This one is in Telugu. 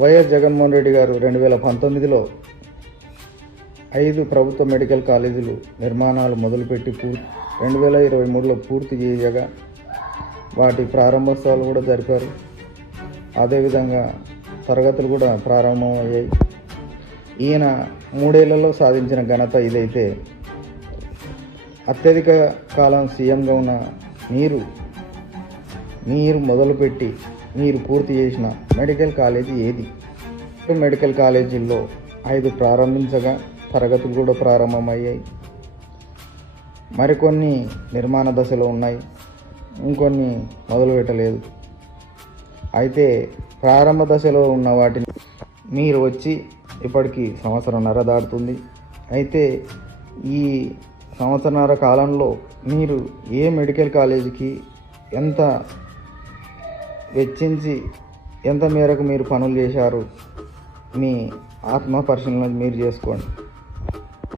వైఎస్ జగన్మోహన్ రెడ్డి గారు రెండు వేల పంతొమ్మిదిలో ఐదు ప్రభుత్వ మెడికల్ కాలేజీలు నిర్మాణాలు మొదలుపెట్టి పూర్తి రెండు వేల ఇరవై మూడులో పూర్తి చేయగా వాటి ప్రారంభోత్సవాలు కూడా జరిపారు. అదేవిధంగా తరగతులు కూడా ప్రారంభమయ్యాయి. ఈయన మూడేళ్ళలో సాధించిన ఘనత ఇదైతే అత్యధిక కాలం సీఎంగా ఉన్న మీరు మీరు మొదలుపెట్టి మీరు పూర్తి చేసిన మెడికల్ కాలేజీ ఏది? మెడికల్ కాలేజీల్లో ఐదు ప్రారంభించగా తరగతులు కూడా ప్రారంభమయ్యాయి. మరికొన్ని నిర్మాణ దశలో ఉన్నాయి. ఇంకొన్ని మొదలు పెట్టలేదు. అయితే ప్రారంభ దశలో ఉన్న వాటిని మీరు వచ్చి ఇప్పటికి సంవత్సరంన్నర దాటుతుంది అయితే ఈ సంవత్సరన్నర కాలంలో మీరు ఏ మెడికల్ కాలేజీకి ఎంత వెచ్చించి ఎంత మేరకు మీరు పనులు చేశారు మీ ఆత్మ పరిశీలన మీరు చేసుకోండి.